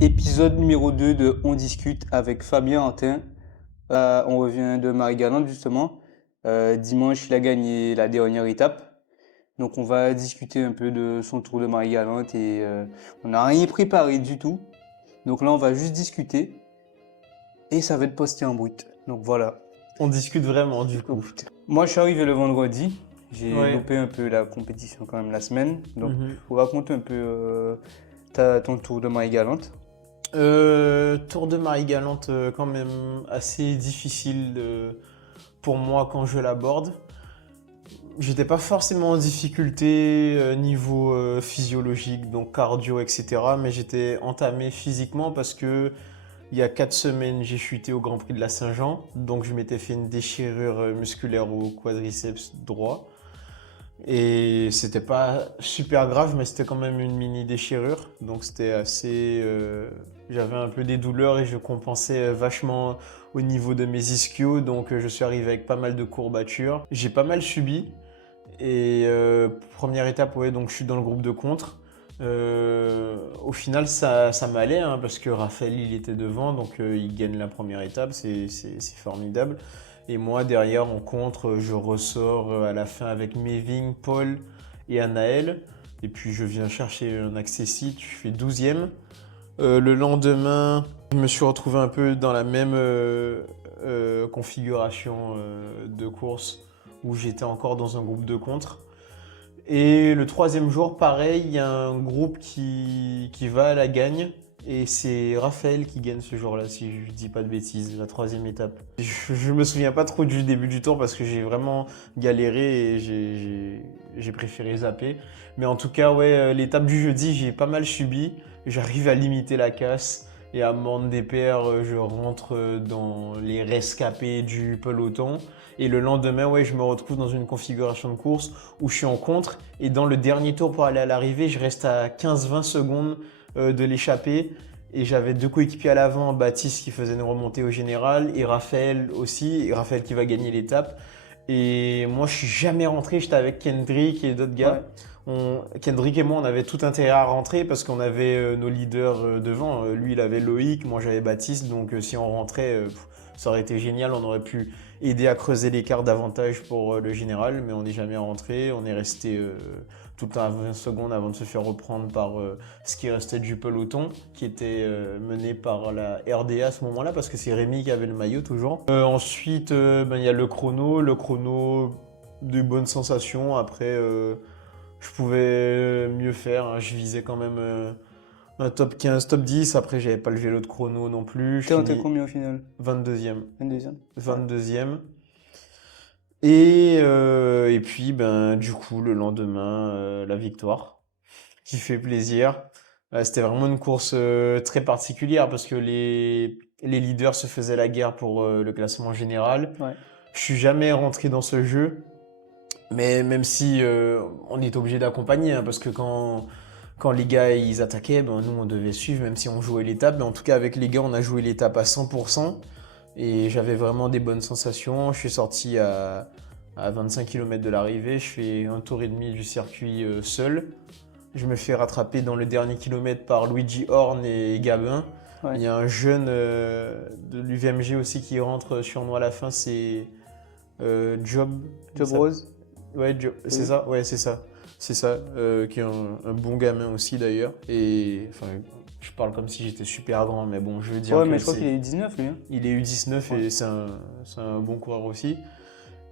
Épisode numéro 2 de On discute avec Fabien Antin. On revient de Marie-Galante justement. Dimanche, il a gagné la dernière étape. Donc on va discuter un peu de son tour de Marie-Galante et on n'a rien préparé du tout. Donc là, on va juste discuter et ça va être posté en brut. Donc voilà. On discute vraiment du Oh, coup. putain. Moi, je suis arrivé le vendredi. J'ai Ouais. loupé un peu la compétition quand même la semaine. Donc, Mhm. faut raconter un peu ton tour de Marie-Galante. Tour de Marie-Galante quand même assez difficile pour moi quand je l'aborde. J'étais pas forcément en difficulté niveau physiologique, donc cardio, etc. Mais j'étais entamé physiquement parce que il y a 4 semaines, j'ai chuté au Grand Prix de la Saint-Jean. Donc je m'étais fait une déchirure musculaire au quadriceps droit. Et c'était pas super grave, mais c'était quand même une mini déchirure. Donc c'était assez. J'avais un peu des douleurs et je compensais vachement au niveau de mes ischios. Donc je suis arrivé avec pas mal de courbatures. J'ai pas mal subi. Et première étape, ouais, donc je suis dans le groupe de contre. Au final, ça m'allait hein, parce que Raphaël il était devant, donc il gagne la première étape, c'est formidable. Et moi, derrière, en contre, je ressors à la fin avec Méving, Paul et Anaël. Et puis, je viens chercher un accessite, je fais 12e. Le lendemain, je me suis retrouvé un peu dans la même configuration de course où j'étais encore dans un groupe de contre. Et le troisième jour, pareil, il y a un groupe qui va à la gagne. Et c'est Raphaël qui gagne ce jour-là, si je dis pas de bêtises, la troisième étape. Je me souviens pas trop du début du tour parce que j'ai vraiment galéré et j'ai préféré zapper. Mais en tout cas, ouais, l'étape du jeudi, j'ai pas mal subi. J'arrive à limiter la casse et à m'en dépère, je rentre dans les rescapés du peloton. Et le lendemain, ouais, je me retrouve dans une configuration de course où je suis en contre. Et dans le dernier tour pour aller à l'arrivée, je reste à 15-20 secondes de l'échappée. Et j'avais deux coéquipiers à l'avant, Baptiste qui faisait une remontée au général et Raphaël aussi, et Raphaël qui va gagner l'étape. Et moi, je suis jamais rentré, j'étais avec Kendrick et d'autres Ouais. gars. Kendrick et moi, on avait tout intérêt à rentrer parce qu'on avait nos leaders devant. Lui, il avait Loïc, moi j'avais Baptiste. Donc si on rentrait, ça aurait été génial. On aurait pu aider à creuser l'écart davantage pour le général, mais on n'est jamais rentré. On est resté tout le temps à 20 secondes avant de se faire reprendre par ce qui restait du peloton, qui était mené par la RDA à ce moment-là, parce que c'est Rémi qui avait le maillot toujours. Ensuite, il y a le chrono de bonnes sensations. Après, je pouvais mieux faire, hein. Je visais quand même un top 15, top 10. Après, j'avais pas le vélo de chrono non plus. Je T'es rentré finis combien au final? 22e. Un deuxième? Ouais. 22e. Et puis, du coup, le lendemain, la victoire, qui fait plaisir. C'était vraiment une course très particulière parce que les leaders se faisaient la guerre pour le classement général. Ouais. Je suis jamais rentré dans ce jeu, mais même si on est obligé d'accompagner, hein, parce que quand les gars ils attaquaient, nous on devait suivre, même si on jouait l'étape. Mais en tout cas, avec les gars, on a joué l'étape à 100%. Et j'avais vraiment des bonnes sensations. Je suis sorti à 25 km de l'arrivée. Je fais un tour et demi du circuit seul. Je me fais rattraper dans le dernier kilomètre par Luigi Horn et Gabin. Ouais. Il y a un jeune de l'UVMG aussi qui rentre sur nous à la fin, c'est Job. Job Rose? Ouais, c'est Oui. ça, ouais, c'est ça. C'est ça, qui est un bon gamin aussi d'ailleurs. Et enfin, je parle comme si j'étais super grand, mais bon, je veux dire Ouais, que mais je crois qu'il c'est. est 19 lui. Hein. Il est U19 Ouais. et c'est un bon coureur aussi.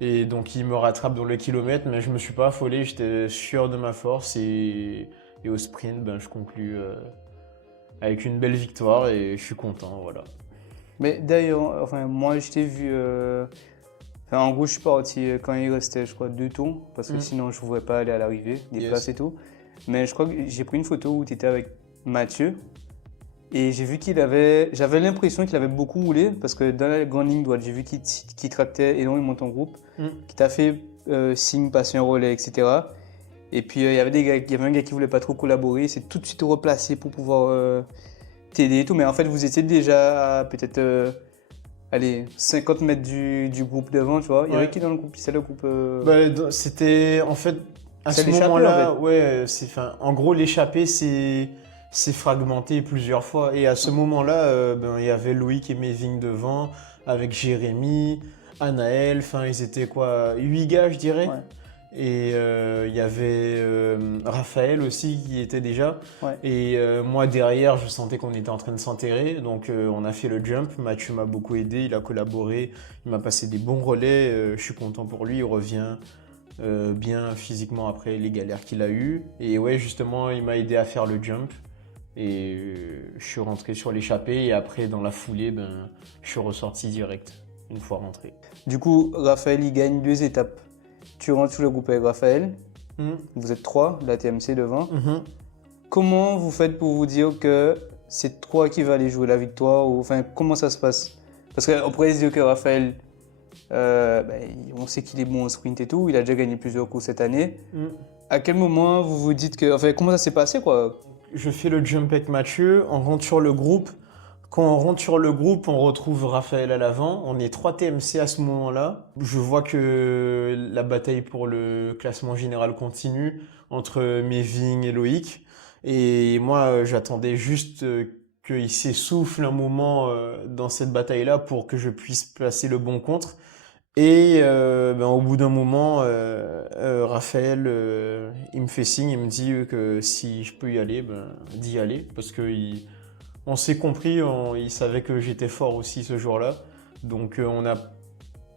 Et donc il me rattrape dans le kilomètre, mais je me suis pas affolé, j'étais sûr de ma force et au sprint, je conclus avec une belle victoire et je suis content, voilà. Mais d'ailleurs, enfin, moi je t'ai vu. Enfin, en gros, je suis parti quand il restait, je crois, 2 tours, parce que Mm. sinon je ne pouvais pas aller à l'arrivée, des places Yes. et tout. Mais je crois que j'ai pris une photo où tu étais avec Mathieu. Et j'ai vu qu'il avait. J'avais l'impression qu'il avait beaucoup roulé, parce que dans la grande ligne droite, j'ai vu qu'il tractait énormément ton groupe, Mm. qu'il t'a fait signe, passer un relais, etc. Et puis il y avait il y avait un gars qui voulait pas trop collaborer, il s'est tout de suite replacé pour pouvoir t'aider et tout. Mais en fait, vous étiez déjà à peut-être allez, 50 mètres du groupe devant, tu vois. Il y avait Ouais. qui dans le groupe? C'est le groupe. C'était en fait à C'est ce l'échappée, en moment-là, fait. ouais, en gros l'échappée s'est fragmenté plusieurs fois. Et à ce moment-là, il y avait Loïc et Méving devant, avec Jérémy, Anaël, enfin ils étaient quoi, 8 gars je dirais. Ouais, Et il y avait Raphaël aussi qui était déjà. ouais. Et moi derrière, je sentais qu'on était en train de s'enterrer. Donc on a fait le jump. Mathieu m'a beaucoup aidé, il a collaboré, il m'a passé des bons relais. Je suis content pour lui, il revient bien physiquement après les galères qu'il a eues. Et ouais, justement, il m'a aidé à faire le jump. Et je suis rentré sur l'échappée. Et après, dans la foulée, je suis ressorti direct, une fois rentré. Du coup, Raphaël, il gagne 2 étapes. Tu rentres sur le groupe avec Raphaël. Mhm. Vous êtes 3, la TMC devant. Mhm. Comment vous faites pour vous dire que c'est toi qui va aller jouer la victoire ou, enfin, comment ça se passe? Parce qu'on pourrait se dire que Raphaël, on sait qu'il est bon en sprint et tout, il a déjà gagné plusieurs courses cette année. Mhm. À quel moment vous vous dites que, enfin, comment ça s'est passé quoi? Je fais le jump avec Mathieu, on rentre sur le groupe. Quand on rentre sur le groupe, on retrouve Raphaël à l'avant. On est 3 TMC à ce moment-là. Je vois que la bataille pour le classement général continue entre Méving et Loïc. Et moi, j'attendais juste qu'il s'essouffle un moment dans cette bataille-là pour que je puisse placer le bon contre. Et au bout d'un moment, Raphaël, il me fait signe, il me dit que si je peux y aller, d'y aller. Parce on s'est compris, il savait que j'étais fort aussi ce jour-là. Donc on n'a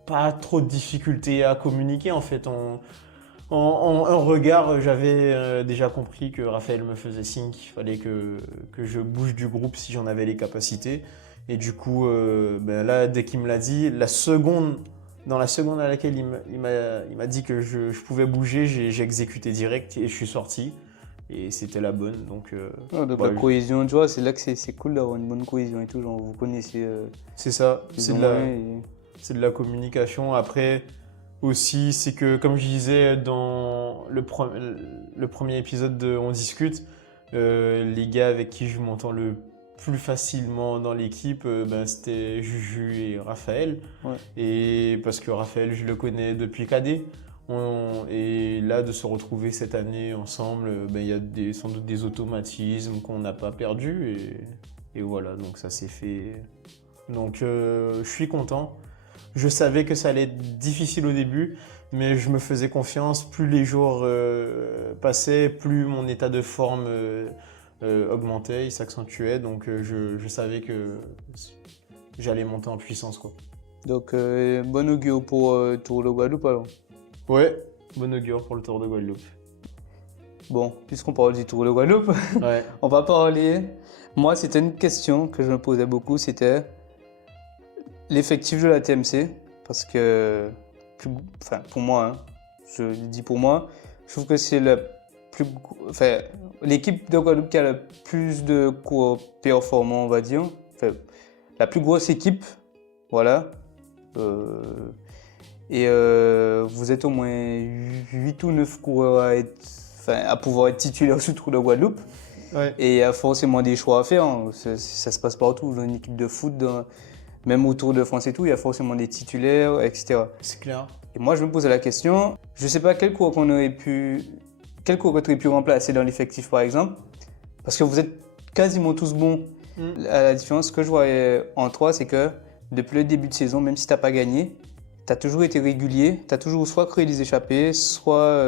pas trop de difficultés à communiquer en fait. En un regard, j'avais déjà compris que Raphaël me faisait signe qu'il fallait que je bouge du groupe si j'en avais les capacités. Et du coup, là, dès qu'il me l'a dit, dans la seconde à laquelle il m'a dit que je pouvais bouger, j'ai exécuté direct et je suis sorti. Et c'était la bonne. Donc, Donc la cohésion, tu vois, c'est là que c'est cool d'avoir une bonne cohésion et tout, genre vous connaissez c'est ça, plus c'est ou de moins. c'est de la communication. Après, aussi, c'est que, comme je disais dans le premier épisode de On discute, les gars avec qui je m'entends le plus facilement dans l'équipe, c'était Juju et Raphaël. Ouais. Et parce que Raphaël, je le connais depuis cadet. Et là, de se retrouver cette année ensemble, il y a sans doute des automatismes qu'on n'a pas perdus. Et voilà, donc ça s'est fait. Donc je suis content. Je savais que ça allait être difficile au début, mais je me faisais confiance. Plus les jours passaient, plus mon état de forme augmentait, il s'accentuait. Donc je savais que j'allais monter en puissance, quoi. Donc bon augure pour Tour de Guadeloupe alors. Ouais, bon augure pour le Tour de Guadeloupe. Bon, puisqu'on parle du Tour de Guadeloupe, Ouais. on va parler. Moi, c'était une question que je me posais beaucoup, c'était l'effectif de la TMC, parce que, pour moi, hein, je le dis pour moi, je trouve que c'est l'équipe de Guadeloupe qui a le plus de coureurs performants, on va dire. Enfin, la plus grosse équipe, voilà. Vous êtes au moins 8 ou 9 coureurs à pouvoir être titulaires sur le Tour de Guadeloupe. Ouais. Et il y a forcément des choix à faire. Hein. Ça se passe partout. Dans une équipe de foot, même au Tour de France et tout, il y a forcément des titulaires, etc. C'est clair. Et moi, je me posais la question, je ne sais pas quel coureur tu aurais pu remplacer dans l'effectif, par exemple. Parce que vous êtes quasiment tous bons. À la différence, ce que je voyais en toi, c'est que depuis le début de saison, même si tu n'as pas gagné, tu as toujours été régulier, tu as toujours soit créé des échappées, soit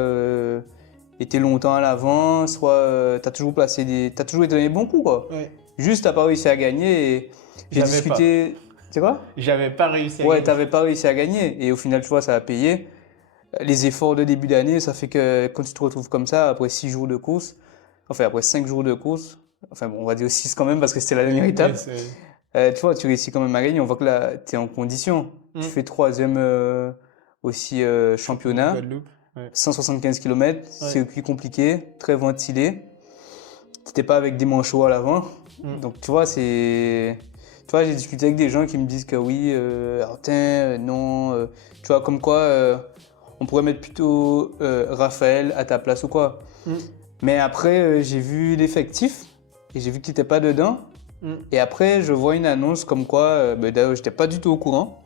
été longtemps à l'avant, soit tu as toujours t'as toujours été dans les bons coups, quoi. Ouais. Juste, tu n'as pas réussi à gagner et j'ai J'avais discuté. C'est quoi? J'avais pas réussi à Ouais, gagner. tu n'avais pas réussi à gagner et au final, tu vois, ça a payé. Les efforts de début d'année, ça fait que quand tu te retrouves comme ça, après 6 jours de course, enfin après 5 jours de course, enfin bon, on va dire 6 quand même parce que c'était la dernière étape. Ouais, Tu vois, tu réussis quand même à gagner. On voit que là, tu es en condition. Tu fais 3e aussi championnat. Guadeloupe. Ouais. 175 km, Ouais. circuit compliqué, très ventilé. Tu n'étais pas avec des manchots à l'avant. Donc tu vois, j'ai discuté avec des gens qui me disent que oui, Artin, non. Tu vois, comme quoi, on pourrait mettre plutôt Raphaël à ta place ou quoi. Mais après, j'ai vu l'effectif et j'ai vu que tu n'étais pas dedans. Et après, je vois une annonce comme quoi, d'ailleurs, je n'étais pas du tout au courant.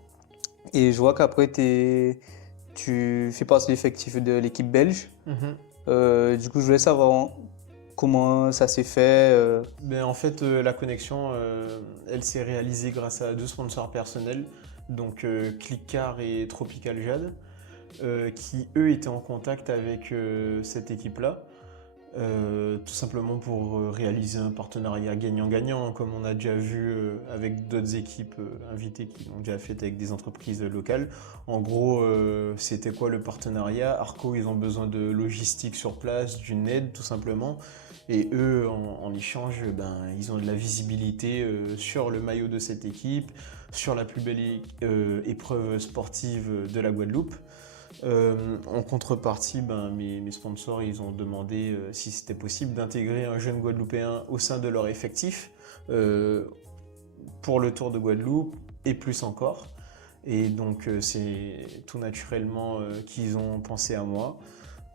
Et je vois qu'après, tu fais partie de l'effectif de l'équipe belge. Du coup, je voulais savoir comment ça s'est fait? Ben, en fait, la connexion, elle s'est réalisée grâce à 2 sponsors personnels, donc Clickcar et Tropical Jade, qui eux étaient en contact avec cette équipe-là, tout simplement pour réaliser un partenariat gagnant-gagnant, comme on a déjà vu avec d'autres équipes invitées qui l'ont déjà fait avec des entreprises locales. En gros, c'était quoi le partenariat? Arco, ils ont besoin de logistique sur place, d'une aide tout simplement. Et eux, en échange, ben, ils ont de la visibilité sur le maillot de cette équipe, sur la plus belle épreuve sportive de la Guadeloupe. En contrepartie, ben, mes sponsors, ils ont demandé si c'était possible d'intégrer un jeune Guadeloupéen au sein de leur effectif pour le Tour de Guadeloupe et plus encore. Et donc, c'est tout naturellement qu'ils ont pensé à moi.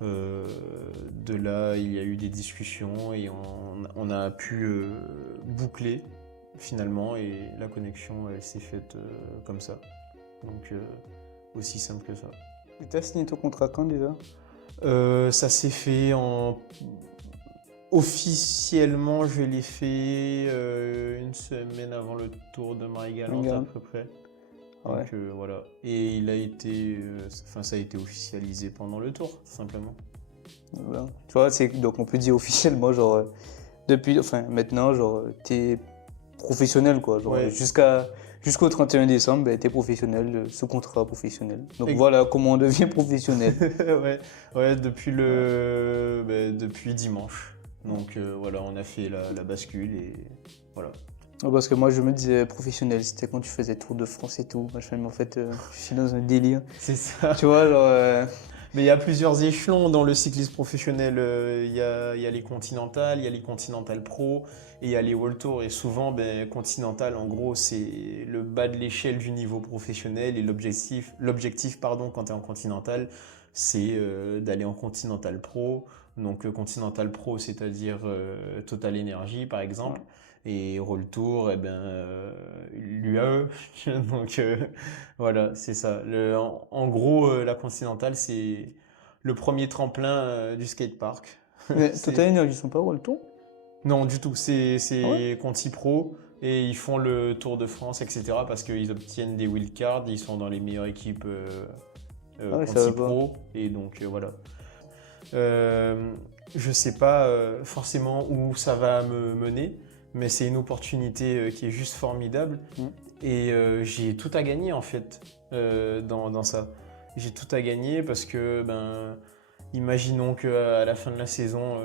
De là, il y a eu des discussions et on a pu boucler finalement et la connexion elle s'est faite comme ça. Donc, aussi simple que ça. Et t'as signé ton contrat quand déjà? Ça s'est fait officiellement, je l'ai fait une semaine avant le Tour de Marie-Galante à peu près. Ouais. Donc voilà. Et il a été, ça a été officialisé pendant le Tour, tout simplement. Voilà. Tu vois, donc on peut dire officiellement, genre, maintenant, genre, t'es professionnel, quoi. Genre, Ouais. jusqu'au 31 décembre, ben, t'es professionnel, sous contrat professionnel. Donc Et- voilà comment on devient professionnel. Ouais, depuis dimanche. Donc voilà, on a fait la bascule et voilà. Parce que moi, je me disais professionnel, c'était quand tu faisais Tour de France et tout. Machin, mais en fait, je suis dans un délire. C'est ça. Tu vois, genre, Mais il y a plusieurs échelons dans le cyclisme professionnel. Il y a les Continentales, il y a les Continentales Pro et il y a les World Tour. Et souvent, ben, Continental, en gros, c'est le bas de l'échelle du niveau professionnel. Et l'objectif, pardon, quand tu es en Continental, c'est d'aller en Continental Pro. Donc Continental Pro, c'est-à-dire Total Energy, par exemple. Et World Tour, eh ben, l'UAE. Donc voilà, c'est ça. En gros, la Continentale, c'est le premier tremplin du skatepark. mais C'est- Total Energy, ils sont pas au Tour? Non, du tout. Ah ouais? C'est Conti Pro et ils font le Tour de France, etc. parce qu'ils obtiennent des wildcards. Ils sont dans les meilleures équipes Ah ouais, ça Conti va pas. Pro. Et donc, voilà. Je sais pas forcément où ça va me mener, mais c'est une opportunité qui est juste formidable. Mm. Et j'ai tout à gagner en fait dans ça. J'ai tout à gagner parce que, ben, imaginons qu'à la fin de la saison,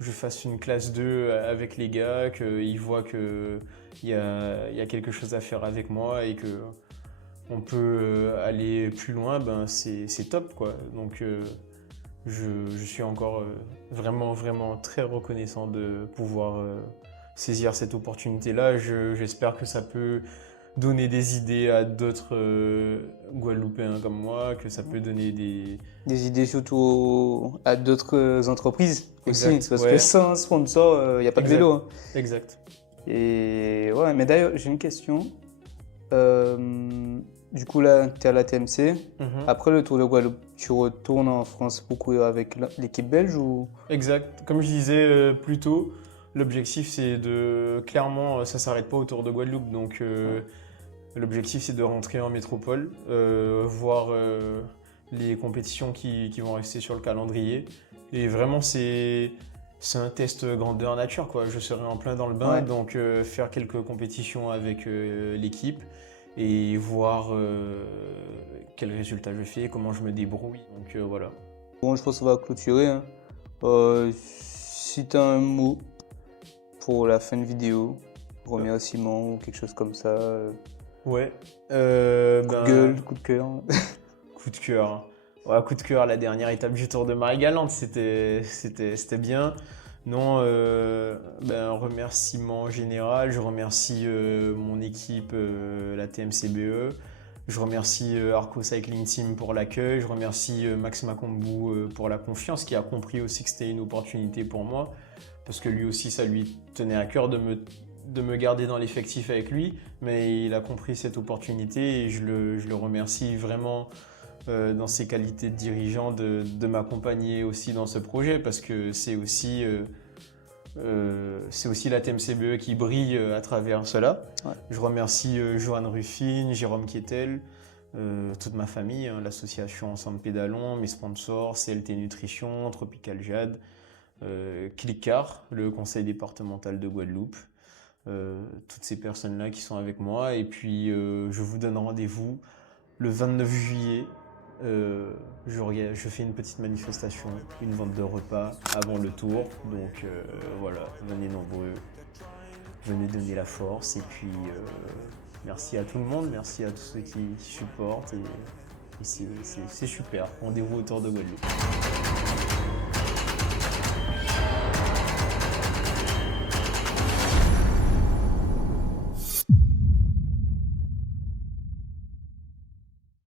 je fasse une classe 2 avec les gars, qu'ils voient qu'il y a quelque chose à faire avec moi et que on peut aller plus loin, ben, c'est top quoi. Donc je suis encore vraiment, vraiment très reconnaissant de pouvoir saisir cette opportunité-là. J'espère que ça peut donner des idées à d'autres Guadeloupéens comme moi, que ça peut donner des... Des idées surtout à d'autres entreprises aussi. Exact, Parce ouais. que sans sponsor, il n'y a pas de Exact. vélo. Hein. Exact. Et ouais, mais d'ailleurs, j'ai une question. Du coup, là, tu es à la TMC. Mhm. Après le Tour de Guadeloupe, tu retournes en France pour courir avec l'équipe belge ou... Exact. Comme je disais plus tôt, l'objectif c'est de... Clairement, ça s'arrête pas au Tour de Guadeloupe, donc l'objectif c'est de rentrer en métropole, voir les compétitions qui vont rester sur le calendrier. Et vraiment, c'est un test grandeur nature, quoi. Je serai en plein dans le bain, Ouais. donc faire quelques compétitions avec l'équipe et voir quel résultat je fais, comment je me débrouille. Donc voilà. Bon, je pense qu'on va clôturer. Hein. Si tu as un mot pour la fin de vidéo, remerciement ou quelque chose comme ça, Ouais. coup de gueule, coup de cœur. Coup de cœur. Ouais, coup de cœur, la dernière étape du Tour de Marie-Galante, c'était bien. Non, un remerciement général. Je remercie mon équipe, la TMCBE. Je remercie Arco Cycling Team pour l'accueil. Je remercie Max Macombou pour la confiance, qui a compris aussi que c'était une opportunité pour moi. Parce que lui aussi, ça lui tenait à cœur de me garder dans l'effectif avec lui. Mais il a compris cette opportunité et je le remercie vraiment dans ses qualités de dirigeant de m'accompagner aussi dans ce projet. Parce que c'est aussi C'est aussi la TMCBE qui brille à travers cela. Ouais. Je remercie Joanne Ruffin, Jérôme Quietel, toute ma famille, hein, l'association Ensemble Pédalons, mes sponsors, CLT Nutrition, Tropical Jade, Cliccar, le conseil départemental de Guadeloupe, toutes ces personnes-là qui sont avec moi. Et puis, je vous donne rendez-vous le 29 juillet. Je fais une petite manifestation, une vente de repas avant le tour. Donc voilà, venez nombreux, venez donner la force. Et puis, merci à tout le monde, merci à tous ceux qui supportent. Et c'est super. Rendez-vous autour de Guadeloupe.